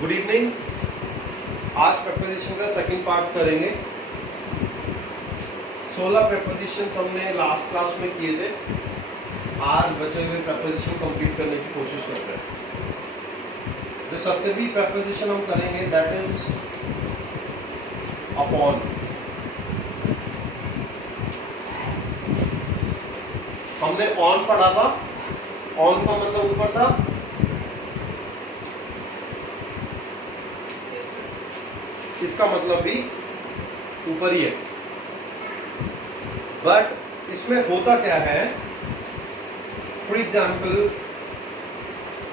Good evening. आज preposition का second part करेंगे। 16 प्रेपोजिशंस हमने लास्ट क्लास में किए थे। आज बचे हुए प्रेपोजिशन कंप्लीट करने की कोशिश करते हैं। जो 17वीं प्रेपोजिशन हम करेंगे दैट इज अपॉन। हमने ऑन पढ़ा था। ऑन का मतलब ऊपर था, इसका मतलब भी ऊपर ही है। बट इसमें होता क्या है, फॉर एग्जाम्पल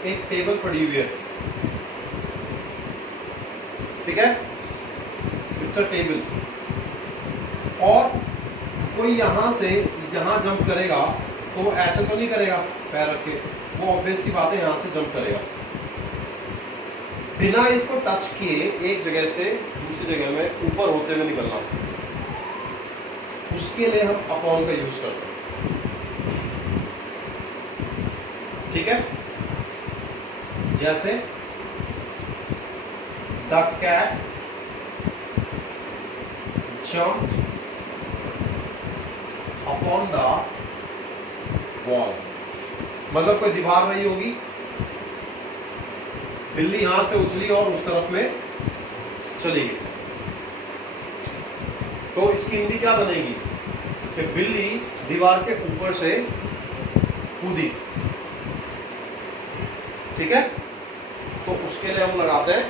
एक टेबल पड़ी हुई है, ठीक है, इट्स अ टेबल, और कोई यहां से यहां जंप करेगा तो वो ऐसे तो नहीं करेगा पैर रख के, वो ऑब्वियस सी बात है यहां से जंप करेगा। बिना इसको टच किए एक जगह से दूसरी जगह में ऊपर होते हुए निकलना, उसके लिए हम अपॉन का यूज करते हैं, ठीक है। जैसे the cat jumped upon the wall, मतलब कोई दीवार रही होगी, बिल्ली यहां से उछली और उस तरफ में चली गई, तो इसकी हिंदी क्या बनेगी कि बिल्ली दीवार के ऊपर से कूदी, ठीक है। तो उसके लिए हम लगाते हैं।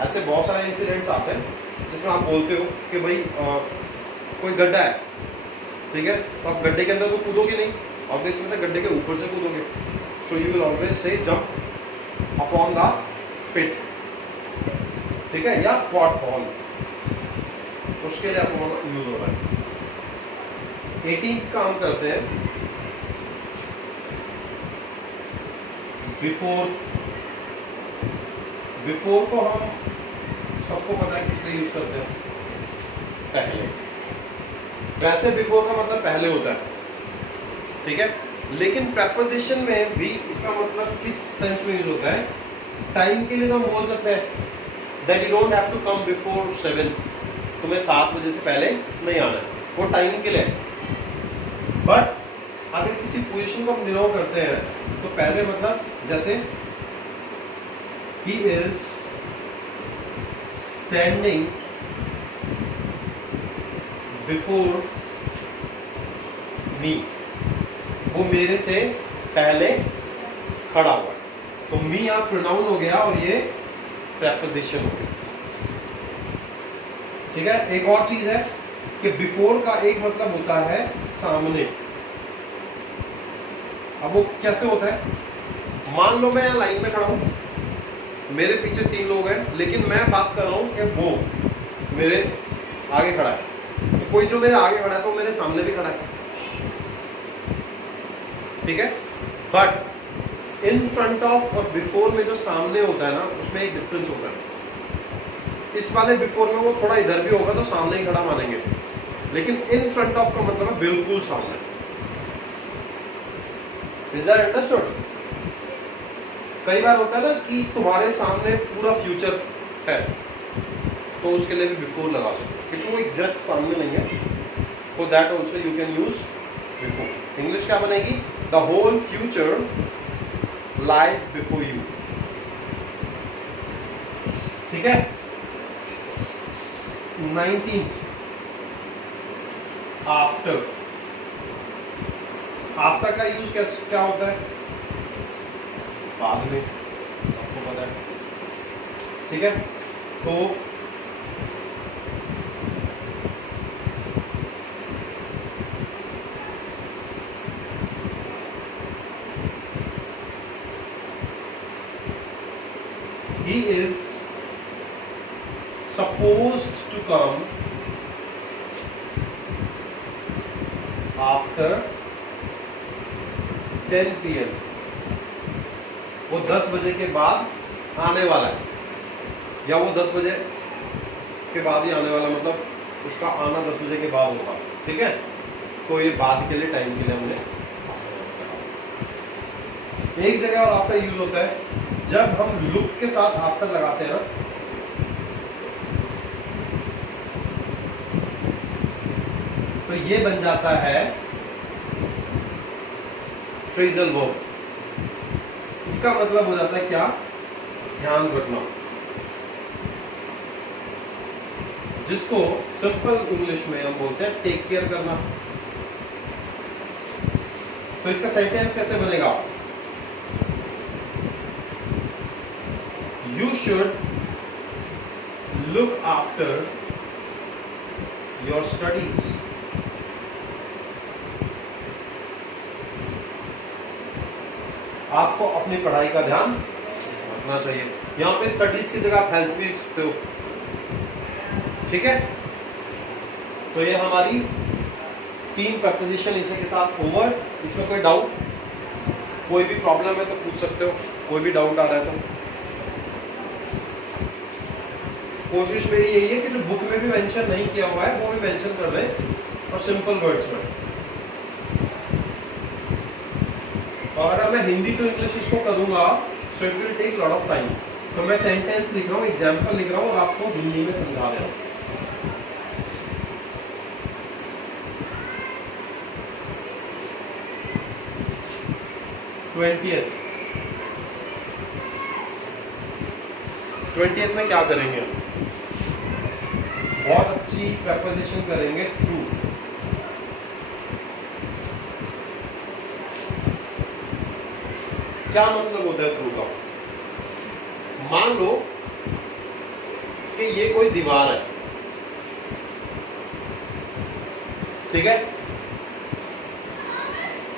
ऐसे बहुत सारे इंसिडेंट्स आते हैं जिसमें आप बोलते हो कि भाई कोई गड्ढा है, ठीक है, तो आप गड्ढे के अंदर तो कूदोगे नहीं, ऑब्वियसली मतलब गड्ढे के ऊपर से कूदोगे। So you will always say jump upon the pit, ठीक है, या पॉट हॉल, उसके लिए अपॉन यूज हो रहा है। 18th का हम करते हैं बिफोर। बिफोर को हम सबको पता है किस लिए यूज करते हैं, पहले। वैसे बिफोर का मतलब पहले होता है, ठीक है, लेकिन प्रेपोजिशन में भी इसका मतलब किस सेंस में यूज होता है। टाइम के लिए तो हम बोल सकते हैं that you don't have to come before 7, तुम्हें 7 बजे से पहले नहीं आना है, वो टाइम के लिए। बट अगर किसी पोजीशन को हम डिनोट करते हैं तो पहले मतलब जैसे he is standing before me, वो मेरे से पहले खड़ा हुआ है, तो मी यहाँ प्रोनाउन हो गया और ये प्रेपोजिशन हो गया, ठीक है। एक और चीज है कि बिफोर का एक मतलब होता है सामने। अब वो कैसे होता है, मान लो मैं यहाँ लाइन में खड़ा हूं, मेरे पीछे 3 लोग हैं, लेकिन मैं बात कर रहा हूं कि वो मेरे आगे खड़ा है, तो कोई जो मेरे आगे खड़ा है तो वो मेरे सामने भी खड़ा है, ठीक है। बट इन फ्रंट ऑफ और बिफोर में जो सामने होता है ना, उसमें एक डिफरेंस होता है। इस वाले बिफोर में वो थोड़ा इधर भी होगा तो सामने ही खड़ा मानेंगे, लेकिन इन फ्रंट ऑफ का मतलब है बिल्कुल सामने। Is that understood? कई बार होता है ना कि तुम्हारे सामने पूरा फ्यूचर है, तो उसके लिए भी बिफोर लगा सकते हो, क्योंकि वो एग्जैक्ट सामने नहीं है। For that also you can use before. English क्या बनेगी, the whole future lies before you, ठीक है। 19th after. आफ्टर का यूज क्या होता है, बाद में, सबको पता है, ठीक है। तो he is supposed to come after 10 PM, वो 10 बजे के बाद आने वाला है, या वो 10 बजे के बाद ही आने वाला, मतलब उसका आना 10 बजे के बाद होगा, ठीक है। तो ये बाद के लिए, टाइम के लिए हमने एक जगह और आफ्टर यूज होता है जब हम लुक के साथ आफ्टर लगाते हैं ना, तो ये बन जाता है फ्रेजल वर्ब। इसका मतलब हो जाता है क्या? ध्यान रखना, जिसको सिंपल इंग्लिश में हम बोलते हैं टेक केयर करना। तो इसका सेंटेंस कैसे बनेगा? You should look after your studies. आपको अपनी पढ़ाई का ध्यान रखना चाहिए। यहां पे स्टडीज की जगह आप हेल्थ भी लिख सकते हो, ठीक है। तो ये हमारी 3 प्रपोजिशन इसी के साथ ओवर। इसमें कोई डाउट, कोई भी प्रॉब्लम है तो पूछ सकते हो, कोई भी डाउट आ रहा है तो। कोशिश मेरी यही है कि जो बुक में भी मेंशन नहीं किया हुआ है वो भी मेंशन कर दें और सिंपल वर्ड्स में। और अगर मैं हिंदी टू इंग्लिश इसको करूंगा so it will take lot of time. तो मैं सेंटेंस लिख रहा हूँ, एग्जाम्पल लिख रहा हूँ और आपको हिंदी में समझा रहा हूँ। ट्वेंटियथ में क्या करेंगे? बहुत अच्छी प्रपोजिशन करेंगे, थ्रू। क्या मतलब होता है थ्रू का? मान लो कि ये कोई दीवार है, ठीक है,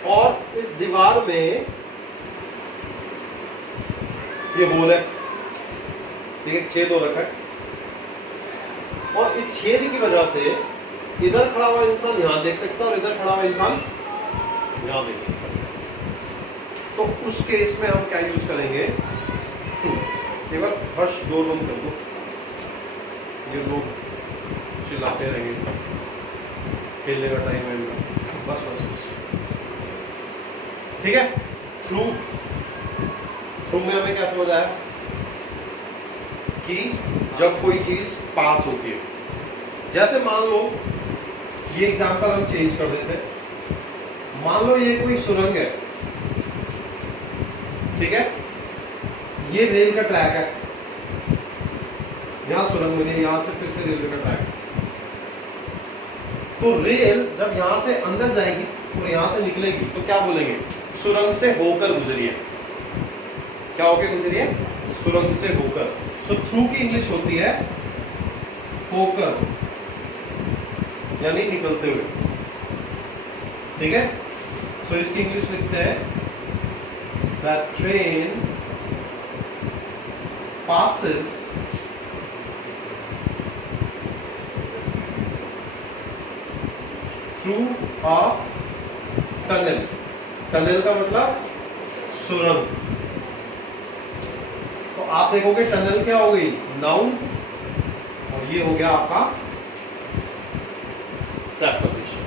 और इस दीवार में ये होल है, ठीक है, छेद हो रखा है, और इस छेद की वजह से इधर खड़ा हुआ इंसान यहां देख सकता है और इधर खड़ा हुआ इंसान यहां देख सकता है। तो उस केस में हम क्या यूज करेंगे? एक बार फर्स्ट डोर बंद कर दो, ये लोग चिल्लाते रहेंगे, खेलने का टाइम है इनका, बस बस बस, ठीक है। थ्रू में हमें क्या समझ आया कि जब कोई चीज पास होती है, जैसे मान लो ये एग्जांपल हम चेंज कर देते हैं। मान लो ये कोई सुरंग है, ठीक है, ये रेल का ट्रैक है, यहां सुरंग बनी, यहां से फिर से रेलवे का ट्रैक। तो रेल जब यहां से अंदर जाएगी और यहां से निकलेगी तो क्या बोलेंगे? सुरंग से होकर गुजरी है। क्या होकर गुजरी है? सुरंग से होकर। सो थ्रू की इंग्लिश होती है होकर, यानी निकलते हुए, ठीक है। सो इसकी इंग्लिश लिखते हैं The train passes through a tunnel. Tunnel का मतलब सुरंग। तो आप देखोगे टनल क्या हो गई? नाउन, और ये हो गया आपका प्रेपोजिशन।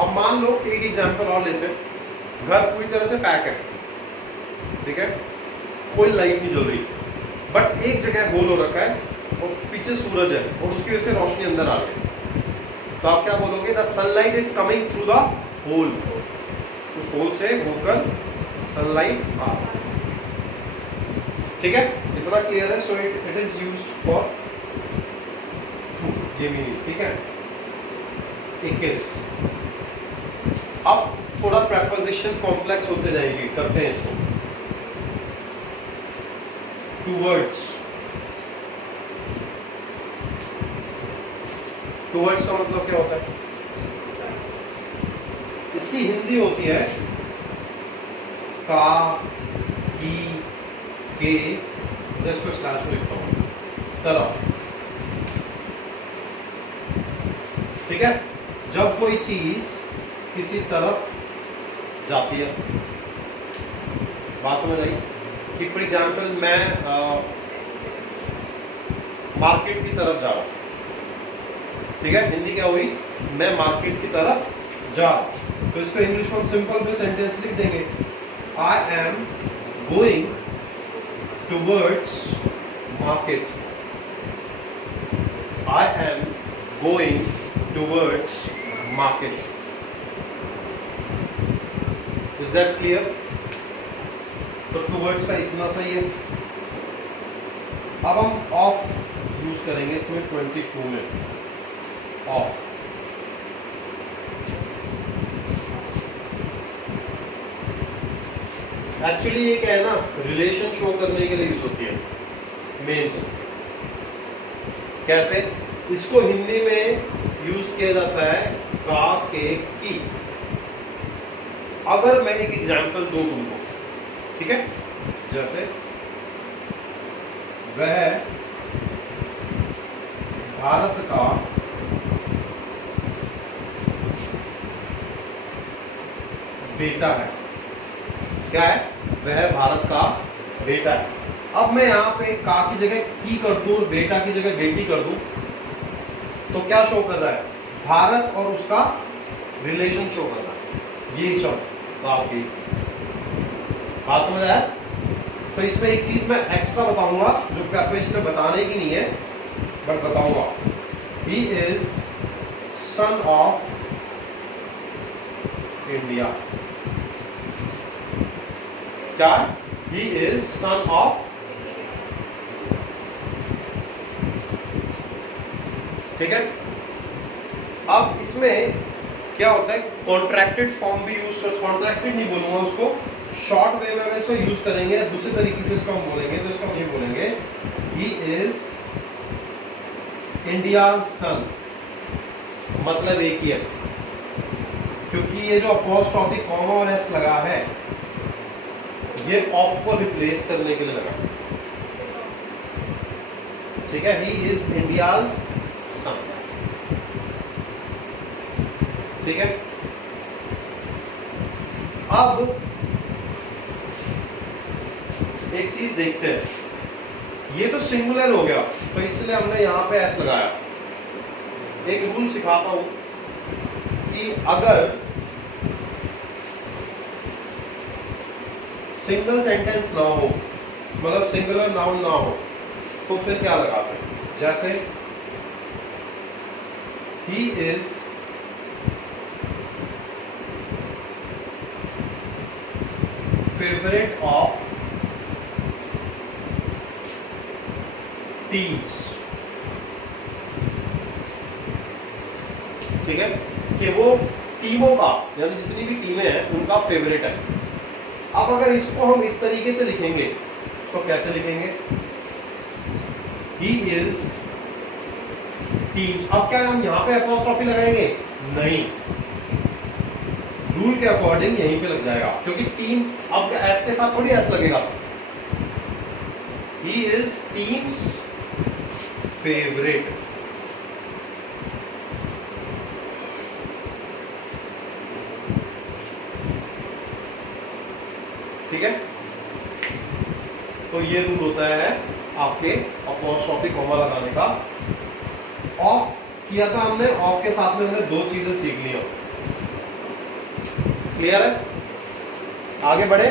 अब मान लो एक एग्जांपल और लेते हैं। घर पूरी तरह से पैक है, ठीक है, कोई लाइट नहीं जल रही, बट एक जगह होल हो रखा है और पीछे सूरज है और उसकी वजह से रोशनी अंदर आ रही है। तो आप क्या बोलोगे? The sunlight is coming through the hole. उस होल से होकर सनलाइट आ रहा है, ठीक है। इतना क्लियर है? So it is used for through, ये मीनिंग, ठीक है। 21। अब थोड़ा प्रेपोजिशन कॉम्प्लेक्स होते जाएंगे, करते हैं इसको। टूवर्ड्स। टूवर्ड्स का मतलब क्या होता है? इसकी हिंदी होती है का, की, के, जिसको स्लैश में लिखता हूं, तरफ, ठीक है। जब कोई चीज किसी तरफ जाती है, बात समझ आई? कि फॉर एग्जाम्पल मैं मार्केट की तरफ जा रहा हूं, ठीक है, हिंदी क्या हुई? मैं मार्केट की तरफ जा, तो इसको इंग्लिश में सिंपल में सेंटेंस लिख देंगे I am going towards market, I am going towards market. Is that clear? तो टूवर्ड्स का इतना सही है। अब हम ऑफ यूज करेंगे इसमें 22 में, ऑफ। एक्चुअली ये क्या है ना, रिलेशन शो करने के लिए यूज होती है मेन तो। कैसे? इसको हिंदी में यूज किया जाता है का, के, की। अगर मैं एक एग्जांपल दूं तुमको, ठीक है, जैसे वह भारत का बेटा है। क्या है? वह भारत का बेटा है। अब मैं यहां पे का की जगह की कर दूं और बेटा की जगह बेटी कर दूं, तो क्या शो कर रहा है? भारत और उसका रिलेशन शो कर रहा है। ये शब्द का की बात समझ आया? तो इसमें एक चीज मैं एक्स्ट्रा बताऊंगा जो प्रेपरेशन में बताने की नहीं है, बट बताऊंगा। He is son of India. क्या? ही इज सन ऑफ, ठीक है। अब इसमें क्या होता है, कॉन्ट्रैक्टेड फॉर्म भी यूज कर, कॉन्ट्रैक्टेड नहीं बोलूंगा उसको, शॉर्ट वे में अगर इसको यूज करेंगे, दूसरे तरीके से इसको हम बोलेंगे तो इसको हम ये बोलेंगे, ही इज इंडियाज सन। मतलब एक ही है, क्योंकि ये जो अपोस्ट्रोफी कॉमा और एस लगा है, ये ऑफ को रिप्लेस करने के लिए लगा, ठीक है। ही इज इंडियाज सन, ठीक है। अब एक चीज देखते हैं, ये तो सिंगुलर हो गया, तो इसलिए हमने यहां पे एस लगाया। एक रूल सिखाता हूं कि अगर सिंगल सेंटेंस ना हो, मतलब सिंगुलर नाउन ना हो, तो फिर क्या लगाते हैं? जैसे he is favourite of teams, ठीक है, कि वो टीमों का, यानी जितनी भी टीमें हैं उनका फेवरेट है। अब अगर इसको हम इस तरीके से लिखेंगे तो कैसे लिखेंगे? He is teams. अब क्या हम यहां पे अपॉस्ट्रोफी लगाएंगे? नहीं, रूल के अकॉर्डिंग यहीं पे लग जाएगा, क्योंकि टीम, अब एस के साथ थोड़ी एस लगेगा। ही इज टीम्स फेवरेट, ठीक है। तो ये रूल होता है आपके अपॉस्ट्रोफी कॉमा लगाने का। ऑफ किया था हमने, ऑफ के साथ में हमने दो चीजें सीख ली। क्लियर है? आगे बढ़े।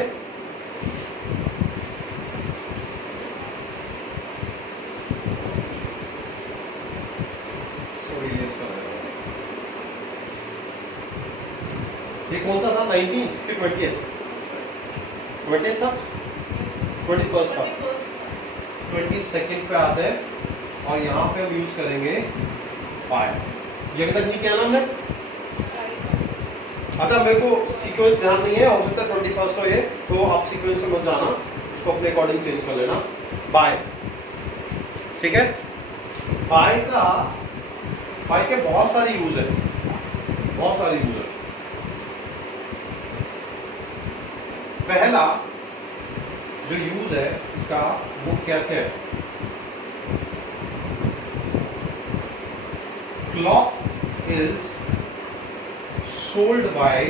ये कौन सा था? 19th कि 20th? 20th था, 21st था, 22nd पे आते हैं और यहाँ पे हम यूज करेंगे बाय। ये तक नहीं किया ना हमने? अच्छा, मेरे को सीक्वेंस ध्यान नहीं है, हो सकता है 21st हो ये, तो आप सीक्वेंस में मत जाना, उसको अपने अकॉर्डिंग चेंज कर लेना। बाय, ठीक है। बाय के बहुत सारे यूज है, बहुत सारे यूज है। पहला जो यूज है इसका, वो कैसे है? Cloth is sold by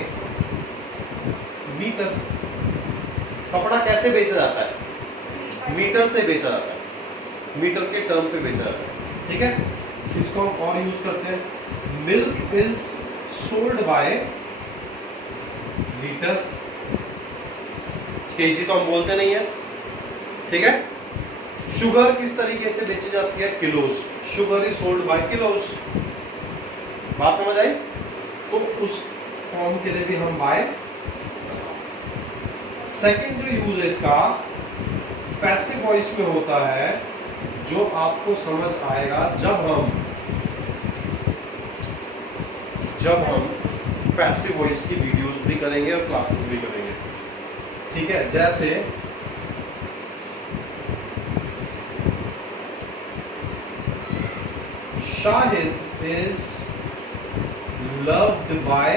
metre. कपड़ा कैसे बेचा जाता है? मीटर से बेचा जाता है, मीटर के टर्म पे बेचा जाता है, ठीक है। इसको हम और यूज करते हैं। Milk is sold bye litre. KG तो हम बोलते नहीं है, ठीक है। शुगर किस तरीके से बेची जाती है, kilos, sugar is sold bye kilos, बात समझ आई। तो उस फॉर्म के लिए भी हम बाय। सेकंड जो यूज है इसका पैसिव वॉइस में होता है, जो आपको समझ आएगा जब हम पैसिव वॉइस की वीडियोस भी करेंगे और क्लासेस भी करेंगे, ठीक है। जैसे Shahid is loved by,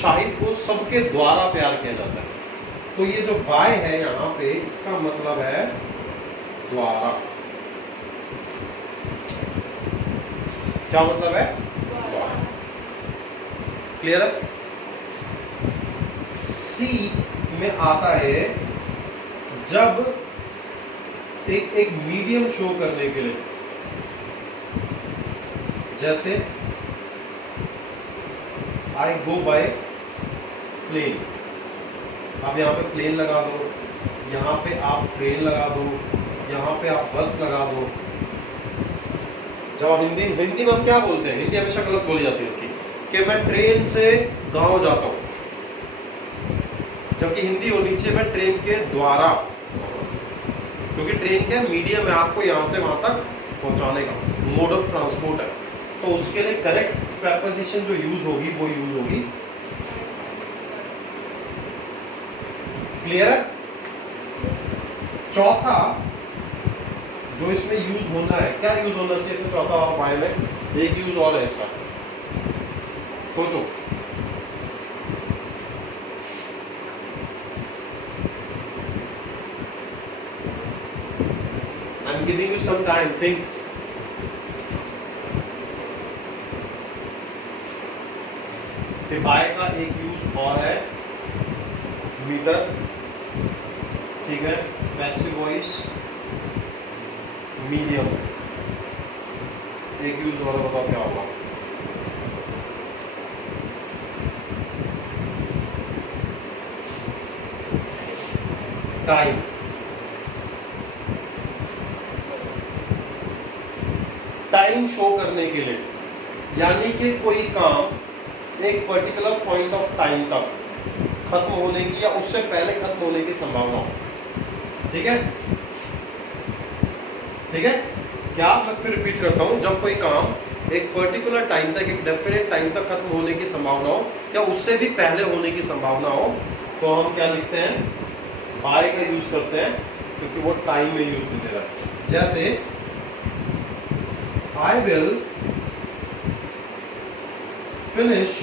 Shahid को सबके द्वारा प्यार किया जाता है। तो ये जो बाय है यहां पे, इसका मतलब है द्वारा। क्या मतलब है, द्वारा। क्लियर है। सी में आता है जब एक मीडियम शो करने के लिए, जैसे आई गो बाय प्लेन, अब यहाँ पे प्लेन लगा दो, यहाँ पे आप ट्रेन लगा दो, यहाँ पे आप बस लगा दो। जब आप हिंदी में हम क्या बोलते हैं, हिंदी हमेशा गलत बोली जाती है इसकी, कि मैं ट्रेन से गांव जाता हूँ, जबकि हिंदी होनी चाहिए मैं ट्रेन के द्वारा, क्योंकि ट्रेन का मीडियम है आपको यहाँ से वहां तक पहुंचाने का, मोड ऑफ ट्रांसपोर्ट है। तो उसके लिए करेक्ट प्रेपोजिशन जो यूज होगी वो यूज होगी। क्लियर है। चौथा जो इसमें यूज होना है, क्या यूज होना चाहिए इसमें चौथा और बाय में, एक यूज और है इसका, सोचो। I'm giving you some time, think. By का एक यूज और है मीटर, ठीक है, पैसिव वॉइस, मीडियम, एक यूज और बताओ क्या होगा। टाइम, टाइम शो करने के लिए, यानी कि कोई काम एक पर्टिकुलर पॉइंट ऑफ टाइम तक खत्म होने की या उससे पहले खत्म होने की संभावना हो, ठीक है, ठीक है। क्या मैं फिर रिपीट करता हूं, जब कोई काम एक पर्टिकुलर टाइम तक, एक डेफिनेट टाइम तक खत्म होने की संभावना हो या उससे भी पहले होने की संभावना हो, तो हम क्या लिखते हैं, बाय का यूज करते हैं, क्योंकि वो टाइम में यूज दे रहा है। जैसे I will finish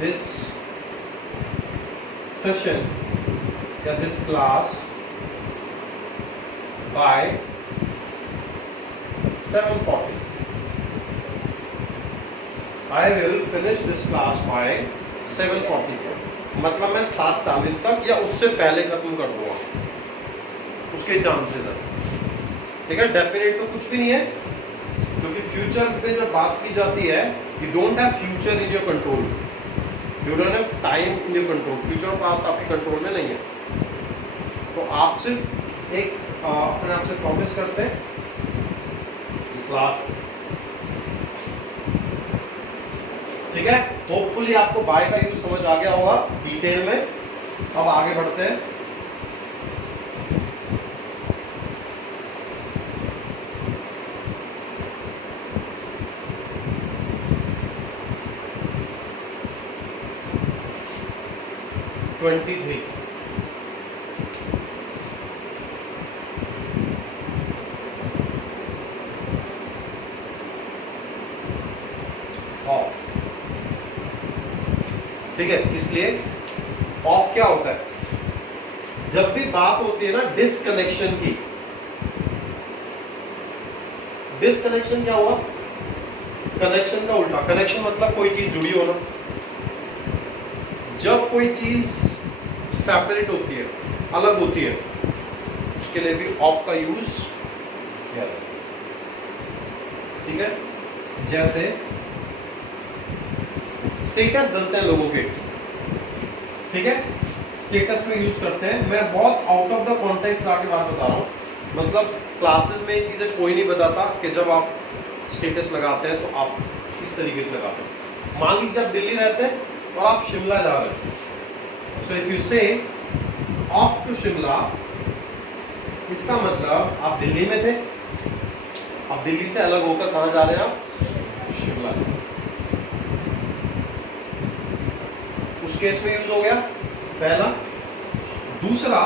this session या this class by 7:40. I will finish this class by 7:44. मतलब मैं 7:40 तक या उससे पहले खत्म कर दूंगा, उसके चांसेस है, ठीक है। डेफिनेट तो कुछ भी नहीं है, क्योंकि फ्यूचर पे जब बात की जाती है, you don't have future in your control, you don't have time in your control, future और पास्ट आपके कंट्रोल में नहीं है। तो आप सिर्फ एक अपने आप से प्रॉमिस करते हैं क्लास, ठीक है। होपफुली आपको बाय का यूज समझ आ गया होगा डिटेल में। अब आगे बढ़ते हैं। ऑफ, ठीक है। इसलिए ऑफ क्या होता है, जब भी बात होती है ना डिसकनेक्शन की, डिसकनेक्शन क्या हुआ, कनेक्शन का उल्टा, कनेक्शन मतलब कोई चीज जुड़ी होना, जब कोई चीज सेपरेट होती है, अलग होती है, उसके लिए भी ऑफ का यूज किया जाता है, ठीक है। जैसे स्टेटस डालते हैं लोगों के, ठीक है, स्टेटस में यूज करते हैं। मैं बहुत आउट ऑफ द कॉन्टेक्स्ट आके बात बता रहा हूँ, मतलब क्लासेस में ये चीजें कोई नहीं बताता कि जब आप स्टेटस लगाते हैं तो आप किस तरीके से लगाते हैं। मान लीजिए आप दिल्ली रहते हैं और आप शिमला जा रहे हैं, सो इफ यू से ऑफ टू शिमला, इसका मतलब आप दिल्ली में थे, आप दिल्ली से अलग होकर कहां जा रहे हैं, आप शिमला। उस केस में यूज हो गया पहला। दूसरा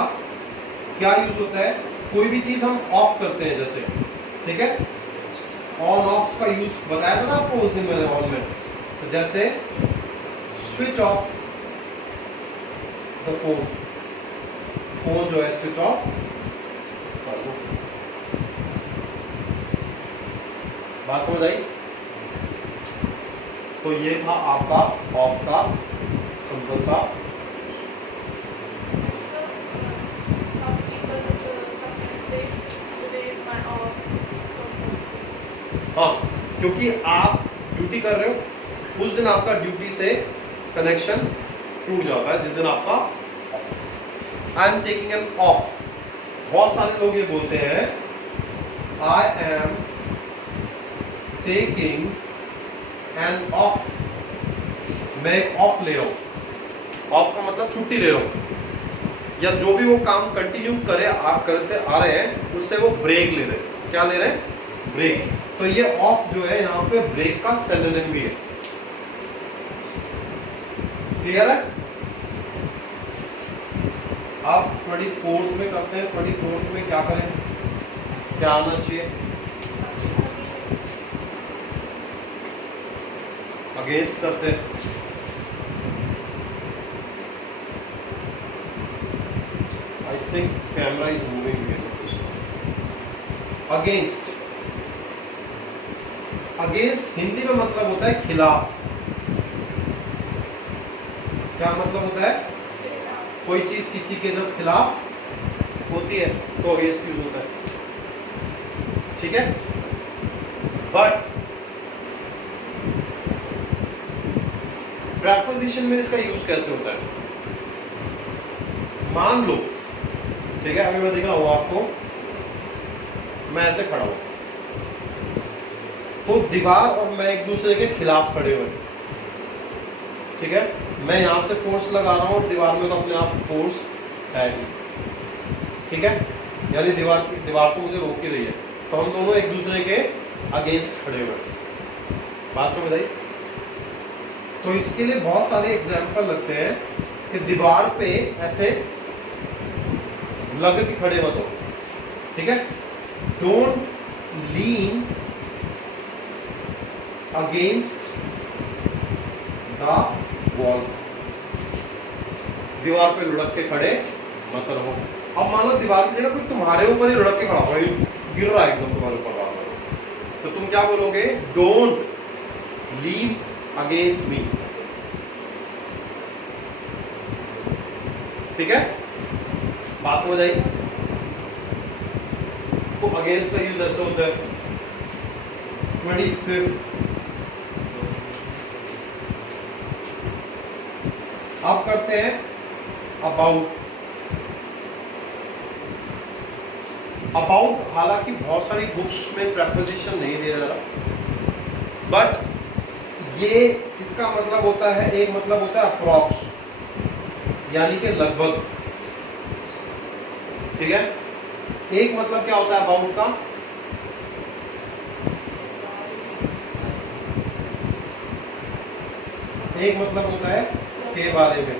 क्या यूज होता है, कोई भी चीज हम ऑफ करते हैं जैसे, ठीक है, ऑन ऑफ का यूज बताया था ना आपको उस दिन मैंने हॉल में, तो जैसे switch off the phone, phone जो है स्विच ऑफ कर दो। बात समझ आई? तो ये था आपका ऑफ का सिंपल सा। हाँ, क्योंकि आप ड्यूटी कर रहे हो, उस दिन आपका ड्यूटी से कनेक्शन टूट जाता है, जिस दिन आपका I am taking an of. बहुत सारे लोग ये बोलते हैं I am taking an of, मैं ऑफ ले रहा हूं। ऑफ का मतलब छुट्टी ले रहा हूं, या जो भी वो काम कंटिन्यू करते आ रहे हैं उससे वो ब्रेक ले रहे हैं। क्या ले रहे हैं? ब्रेक। तो ये ऑफ जो है यहाँ पे ब्रेक का सिनोनिम भी है। क्लियर है? आप 24th में करते हैं, 24th में क्या करें, क्या आना चाहिए? अगेंस्ट करते हैं। I think camera is moving. Against, against Hindi में मतलब होता है खिलाफ। क्या मतलब होता है? कोई चीज किसी के जब खिलाफ होती है तो अगेंस्ट यूज होता है, ठीक है। बट प्रेपोजिशन में इसका यूज कैसे होता है? मान लो, ठीक है, अभी मैं दिख रहा हूं आपको, मैं ऐसे खड़ा हूं, तो दीवार और मैं एक दूसरे के खिलाफ खड़े हुए, ठीक है। मैं यहां से फोर्स लगा रहा हूं और दीवार में तो अपने आप फोर्स है, ठीक है, यानी दीवार तो मुझे रोक ही रही है, तो हम दोनों एक दूसरे के अगेंस्ट खड़े हुए। बात समझ आई? तो इसके लिए बहुत सारे एग्जाम्पल लगते हैं कि दीवार पे ऐसे लग के खड़े मत हो, ठीक है। Don't lean against the wall, दीवार पे लुढ़क के खड़े मत रहो। अब मान लो दीवार की जगह कोई तुम्हारे ऊपर ही लुढ़क के खड़ा हो, गिर रहा है एकदम तुम्हारे ऊपर, तो तुम क्या बोलोगे? डोंट लीन अगेंस्ट मी, ठीक है। बात समझ आई? तो अगेंस्ट का यूज ऐसे होता है। 25 अब करते हैं अबाउट। अबाउट हालांकि बहुत सारी बुक्स में प्रेपोजिशन नहीं दिया जा रहा, बट ये इसका मतलब होता है, एक मतलब होता है अप्रॉक्स, यानी कि लगभग, ठीक है। एक मतलब क्या होता है अबाउट का? एक मतलब होता है के बारे में।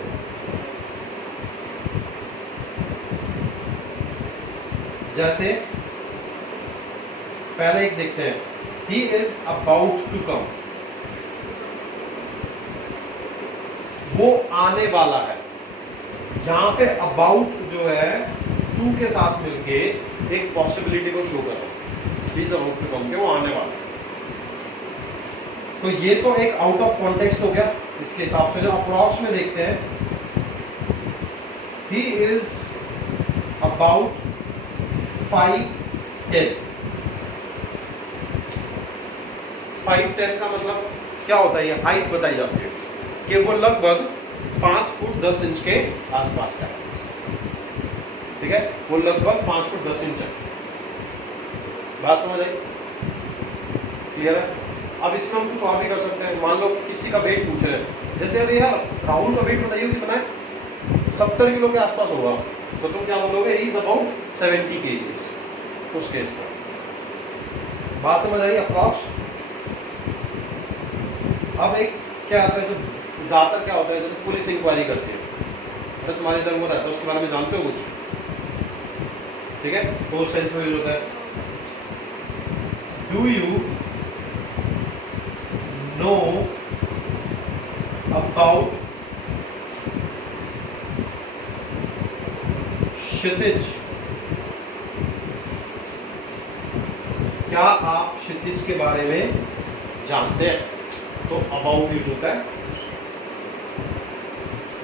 जैसे पहले एक देखते हैं, he is about to come, वो आने वाला है। यहां पे अबाउट जो है टू के साथ मिलके एक पॉसिबिलिटी को शो कर रहा है, ही इज अबाउट टू कम, के वो आने वाला है। तो ये तो एक आउट ऑफ कॉन्टेक्स्ट हो गया। इसके हिसाब से जो अप्रॉक्स में देखते हैं, ही इज अबाउट 5'10". 5'10" का मतलब क्या होता है? ये हाइट बताई जाती है कि वो लगभग 5 फुट 10 इंच के आसपास का है, ठीक है, वो लगभग 5 फुट 10 इंच है। बात समझ आई? क्लियर है? अब इसमें हम कुछ और भी कर सकते हैं। मान लो किसी का वेट पूछ रहे हैं, जैसे अभी यार राहुल का वेट बताइए कितना है, 70 किलो के आसपास होगा, तो तुम क्या बोलोगे, ही इज अबाउट 70 kgs उस केस में। बात समझ आई अप्रॉक्स? अब एक क्या आता है, जब ज्यादातर क्या होता है, जैसे पुलिस इंक्वायरी करती है, अरे तुम्हारे इधर वो रहता है, उसके बारे में जानते हो कुछ, ठीक है, तो उस सेंस में यूज होता है, डू यू नो अबाउट क्षितिज, क्या आप क्षितिज के बारे में जानते हैं, तो अबाउट यूज होता है।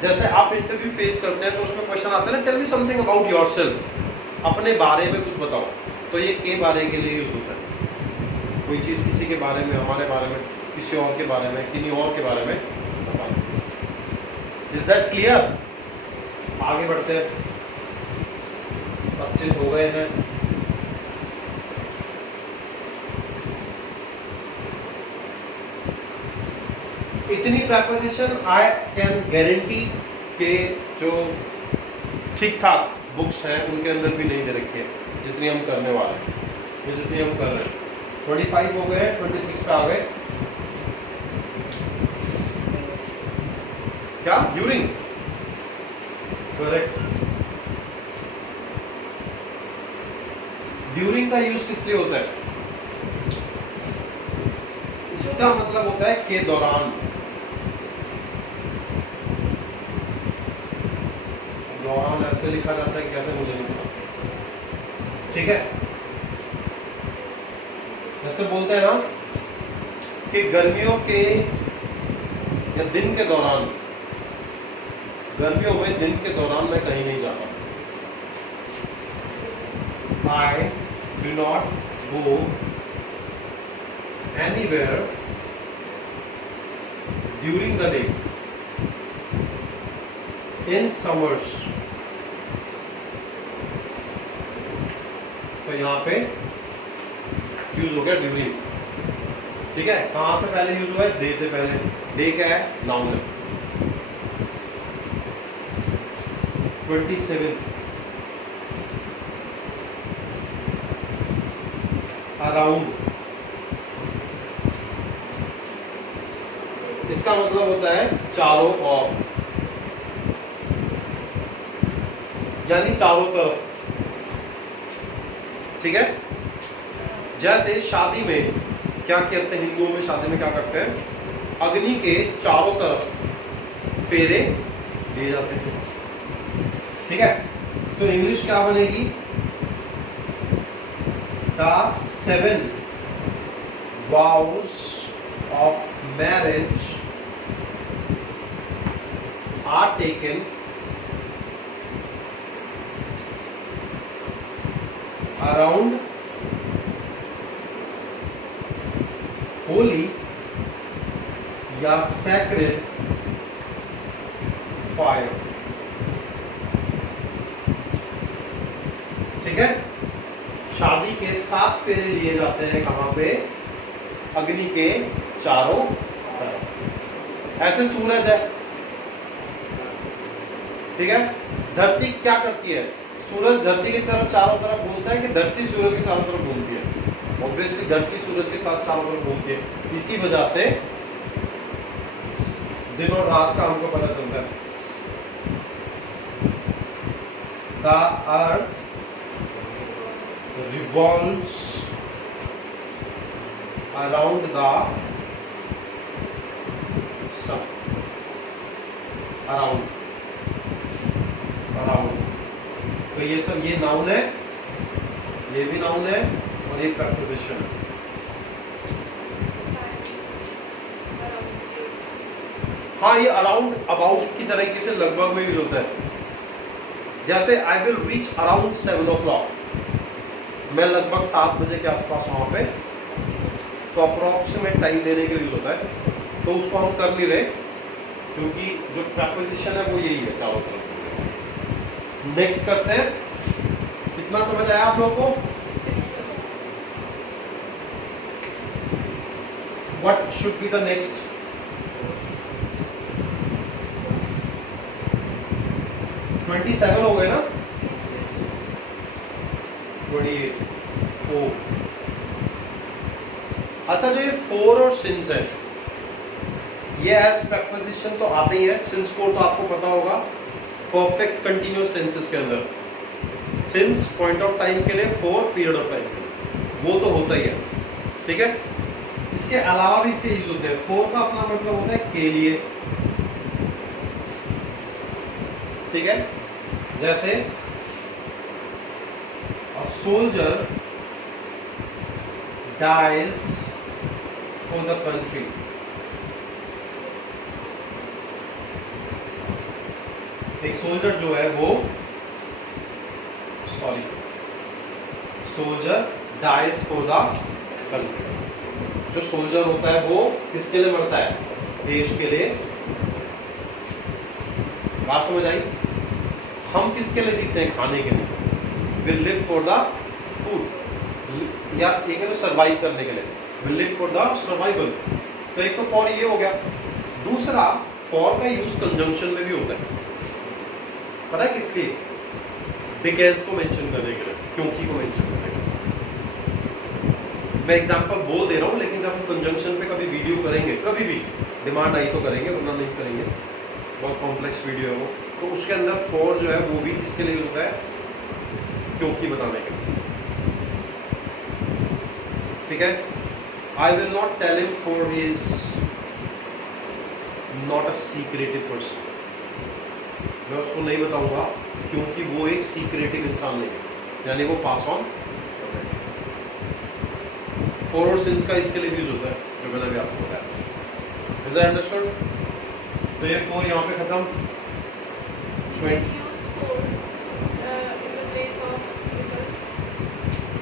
जैसे आप इंटरव्यू फेस करते हैं तो उसमें क्वेश्चन आता है ना, tell me something about yourself, अपने बारे में कुछ बताओ, तो ये के बारे के लिए यूज होता है। कोई चीज किसी के बारे में, हमारे बारे में, किसी और के बारे में, किन्हीं और के बारे में बताओ। Is that clear? आगे बढ़ते हैं, 25 हो गए हैं। इतनी प्रेपोजिशन आई कैन गारंटी के जो ठीक ठाक बुक्स हैं उनके अंदर भी नहीं दे रखी है, जितनी हम करने वाले हैं, ये जितनी हम कर रहे हैं। 25 हो गए, 26 पे आ गए। क्या? During, correct. ड्यूरिंग का यूज किस लिए होता है? इसका मतलब होता है के दौरान। दौरान ऐसे लिखा जाता है, कैसे मुझे नहीं पता, ठीक है। जैसे बोलते हैं ना कि गर्मियों के या दिन के दौरान, गर्मियों में दिन के दौरान मैं कहीं नहीं जाता, I do not go anywhere during the day in summers। तो यहाँ पे यूज हो गया ड्यूरिंग, ठीक है। कहां से पहले यूज हुआ है? डे से पहले। डे क्या है? नाउन है। 27 अराउंड, इसका मतलब होता है चारों ओर, यानी चारों तरफ, ठीक है। जैसे शादी में क्या कहते हैं, हिंदुओं में शादी में क्या करते हैं, अग्नि के चारों तरफ फेरे दिए जाते हैं, ठीक है। तो इंग्लिश क्या बनेगी? The 7 vows of marriage are taken around holy या sacred fire, ठीक है। शादी के 7 फेरे लिए जाते हैं, कहां पे? अग्नि के चारों तरफ। ऐसे सूरज है, ठीक है। धरती क्या करती है? सूरज धरती की तरफ चारों तरफ घूमता है कि धरती सूरज के चारों तरफ घूमती है? ऑब्वियसली धरती सूरज के चारों तरफ घूमती है। इसी वजह से दिन और रात का हमको पता चलता है। The earth revolves around the sun, around, तो ये सब, ये नाउन है, ये भी नाउन है, और ये प्रपोजिशन है। हाँ, ये अराउंड, अबाउट की तरीके से लगभग में यूज होता है। जैसे I will reach around 7 o'clock, मैं लगभग 7 बजे के आसपास वहां पे, तो अप्रोक्सीमेट टाइम देने के लिए यूज होता है। तो उसको हम कर नहीं रहे, क्योंकि जो प्रपोजिशन है वो यही है चारों तरफ। नेक्स्ट करते हैं। कितना समझ आया आप लोगों को? What should be the next? Twenty 27 हो गए ना? 28 4। अच्छा, जो ये 4 और सिंस है ये एज प्रपोजिशन तो आते ही है। सिंस 4 तो आपको पता होगा परफेक्ट कंटिन्यूअस टेंसेस के अंदर। सिंस पॉइंट ऑफ टाइम के लिए, 4 पीरियड ऑफ टाइम के लिए, वो तो होता ही है। ठीक है, इसके अलावा भी इसके यूज होते हैं। 4 का अपना मतलब होता है के लिए। ठीक है, जैसे a soldier dies for the country। एक सोल्जर जो है वो soldier dies for the country. जो सोल्जर होता है वो किसके लिए मरता है? देश के लिए। बात समझ आई? हम किसके लिए जीते हैं? खाने के लिए। Will live for the food, या एक है तो सर्वाइव करने के लिए। Will live for the survival. तो एक तो फॉर ये हो गया। दूसरा, फॉर का यूज कंजंक्शन में भी होता है। पता है किस लिए? बिकॉज को मेंशन करने के लिए, क्योंकि को मेंशन करने के लिए। मैं एग्जांपल बोल दे रहा हूं, लेकिन जब हम कंजंक्शन पे कभी वीडियो करेंगे, कभी भी डिमांड आई तो करेंगे, वरना नहीं करेंगे। बहुत कॉम्प्लेक्स वीडियो है वो, तो उसके अंदर फॉर जो है वो भी किसके लिए होता है? क्योंकि बताने के लिए। ठीक है, I will not tell him for he is not a secretive person. मैं उसको नहीं बताऊंगा क्योंकि वो एक सीक्रेटिव इंसान नहीं है, यानी वो पास ऑन। फॉर और सिंस का इसके लिए यूज होता है, जो मैंने अभी आपको बताया। Is that understood? तो ये 4 यहाँ पे खत्म।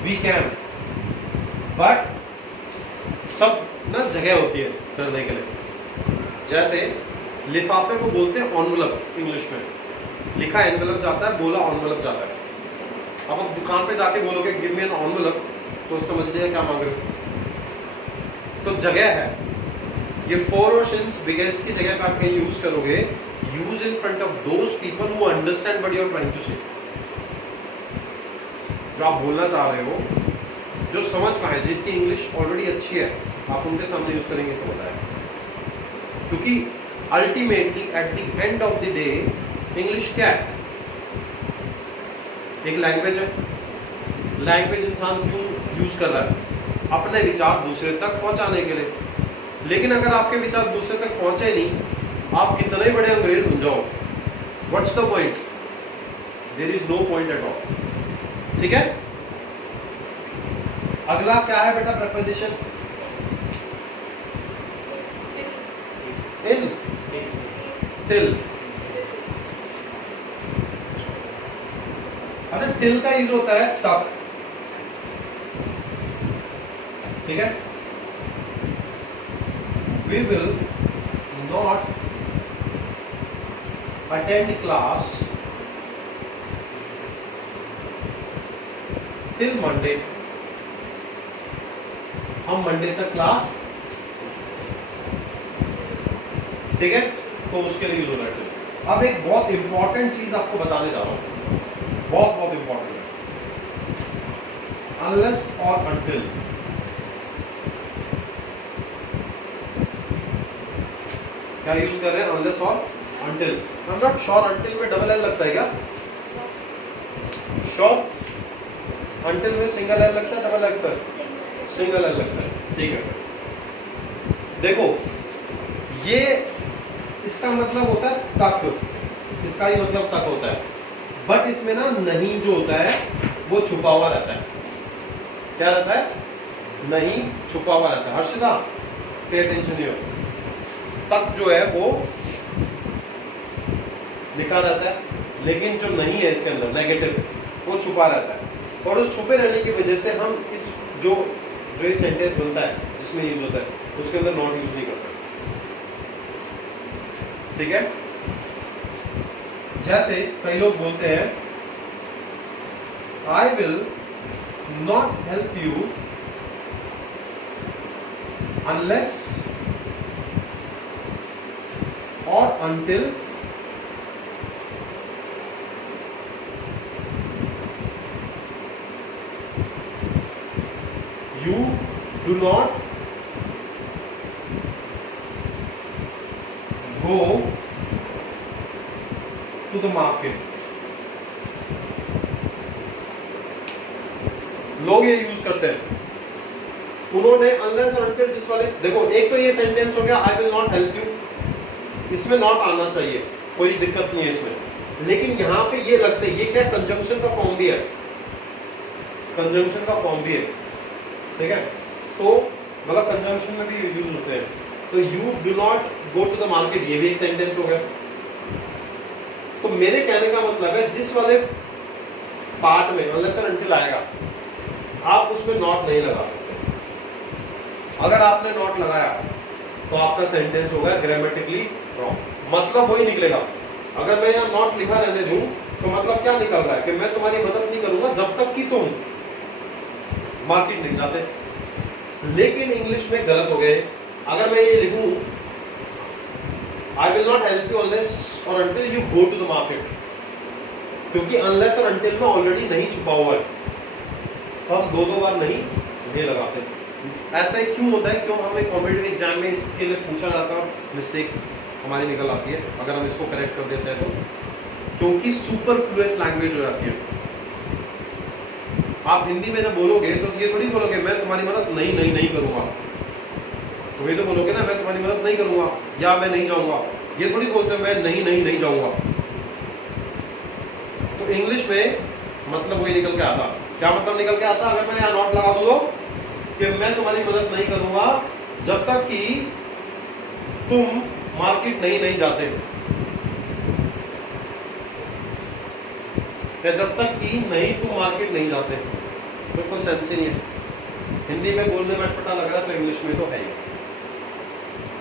वी कैन, बट सब ना जगह होती है करने के लिए। जैसे लिफाफे को बोलते हैं एनवेलप इंग्लिश में। लिखा एनवेलप जाता है, बोला एनवेलप जाता है। अब आप दुकान पे जाके बोलोगे गिव मी एन एनवेलप, तो समझ लिया क्या मांग रहे हो। तो जगह है ये। फॉर और सिंस बिकॉज़ की जगह पे आप कहीं यूज करोगे, use in front of those people who understand what you are trying to say. जो आप बोलना चाह रहे हो, जो समझ पाए, जिनकी इंग्लिश ऑलरेडी अच्छी है, आप उनके सामने यूज करेंगे, समझ आएगा। क्योंकि ultimately at the end of the day English क्या है? एक लैंग्वेज है। लैंग्वेज इंसान क्यों यूज कर रहा है? अपने विचार दूसरे तक पहुंचाने के लिए। लेकिन अगर आपके विचार दूसरे तक पहुंचे नहीं, आप कितने ही बड़े अंग्रेज बन जाओ, what's the point? There is no point at all. ठीक है, अगला क्या है बेटा? Preposition in, till. अच्छा, टिल का यूज होता है तक। ठीक है, we will not attend class till Monday। हम मंडे तक क्लास, ठीक है, तो उसके लिए यूज होना है। अब एक बहुत इंपॉर्टेंट चीज आपको बताने जा रहा हूं, बहुत बहुत इंपॉर्टेंट है। अनलेस और अनटिल। क्या यूज कर रहे हैं? अनलेस और until. I am not sure, until में डबल एल लगता है क्या? श्योर? अनटिल में सिंगल एल लगता है, डबल लगता है? सिंगल एल लगता है। ठीक है, देखो ये इसका मतलब होता है तक, इसका ही मतलब तक होता है। बट इसमें ना नहीं जो होता है वो छुपा हुआ रहता है। क्या रहता है? नहीं छुपा हुआ रहता है। Harshita pay attention here. तक जो है वो लिखा रहता है, लेकिन जो नहीं है इसके अंदर नेगेटिव, वो छुपा रहता है। और उस छुपे रहने की वजह से हम इस जो ये सेंटेंस बनता है जिसमें यूज होता है, उसके अंदर नॉट यूज नहीं करते। ठीक है, जैसे कई लोग बोलते हैं आई will not help you unless और until you do not go to the market। लोग ये यूज करते हैं, उन्होंने unless और until जिस वाले, देखो एक तो ये सेंटेंस हो गया आई विल नॉट हेल्प यू, इसमें नॉट आना चाहिए, कोई दिक्कत नहीं है इसमें, लेकिन यहां पे ये लगते हैं, ये क्या कंजंक्शन का फॉर्म भी है, कंजंक्शन का फॉर्म भी है, ठीक है, तो मतलब कंजंक्शन में भी यूज होते हैं। तो you do not go to the market, ये भी एक सेंटेंस हो गया। तो मेरे कहने का मतलब है जिस वाले पार्ट में अनलेस और अनटिल आएगा आप उसमें नॉट नहीं लगा सकते। अगर आपने नॉट लगाया तो आपका सेंटेंस होगा ग्रामेटिकली रॉन्ग, मतलब वही निकलेगा। अगर मैं यहाँ नॉट लिखा रहने दूं तो मतलब क्या निकल रहा है कि मैं तुम्हारी मदद नहीं करूंगा जब तक कि तुम मार्केट नहीं जाते। लेकिन इंग्लिश में गलत हो गए, अगर मैं ये लिखूं I will not help you unless और until you go to the market, क्योंकि अनलेस और अनटिल में ऑलरेडी नहीं छुपा हुआ है, तो हम दो बार नहीं लगाते। ऐसा ही क्यों होता है, क्यों हमें कॉम्पिटिटिव एग्जाम में इसके लिए पूछा जाता है, मिस्टेक हमारी निकल आती है अगर हम इसको करेक्ट कर देते हैं तो, क्योंकि सुपरफ्लुअस लैंग्वेज हो जाती है। आप हिंदी में जब बोलोगे तो ये थोड़ी बोलोगे मैं तुम्हारी मदद नहीं करूंगा, तो ये तो बोलोगे ना मैं तुम्हारी मदद नहीं करूंगा या मैं नहीं जाऊंगा, ये थोड़ी बोलते हो मैं नहीं जाऊंगा। तो इंग्लिश में मतलब वही निकल के आता, क्या मतलब निकल के आता, अगर मैं यहाँ नॉट लगा दूंगा कि मैं तुम्हारी मदद नहीं करूंगा जब तक कि तुम मार्केट नहीं जाते, या जब तक कि तुम मार्केट नहीं जाते, तो कोई सेंस ही नहीं है। हिंदी में बोलने में अटपटा लग रहा है तो इंग्लिश में तो है ही।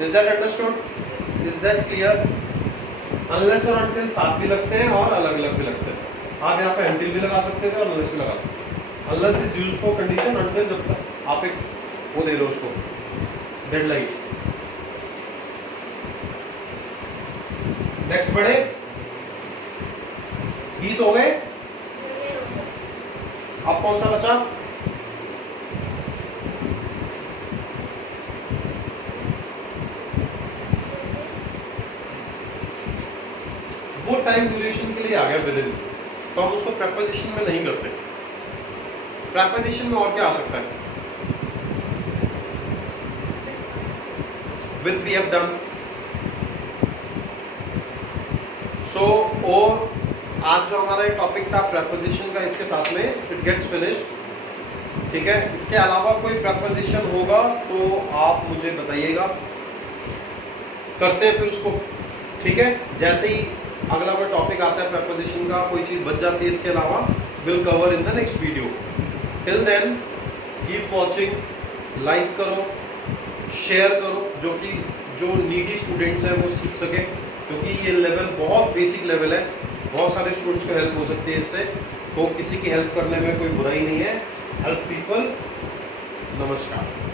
Is that understood, is that clear? Unless और अनटिल साथ भी लगते हैं और अलग अलग भी लगते हैं। आप यहाँ पे अनटिल भी लगा सकते थे और अनलेस भी लगा सकते हैं। Unless is used for condition, until जब तक आप एक वो दे रहे हो उसको डेडलाइन। नेक्स्ट बढ़े, 20 हो गए, अब कौन सा बचा? वो टाइम ड्यूरेशन के लिए आ गया विद इन, तो हम उसको प्रेपोजिशन में नहीं करते। प्रेपोजिशन में और क्या आ सकता है? With we have done. So और आज जो हमारा टॉपिक था प्रेपोजिशन का, इसके साथ में इट गेट्स फिनिश्ड। ठीक है, इसके अलावा कोई प्रेपोजिशन होगा तो आप मुझे बताइएगा, करते हैं फिर उसको। ठीक है, जैसे ही अगला कोई टॉपिक आता है प्रेपोजिशन का, कोई चीज बच जाती है इसके अलावा, will cover in the next video. Till then keep watching, like करो, शेयर करो, जो नीडी स्टूडेंट्स हैं वो सीख सके, क्योंकि ये लेवल बहुत बेसिक लेवल है, बहुत सारे स्टूडेंट्स को हेल्प हो सकती है इससे। तो किसी की हेल्प करने में कोई बुराई नहीं है। Help people. नमस्कार।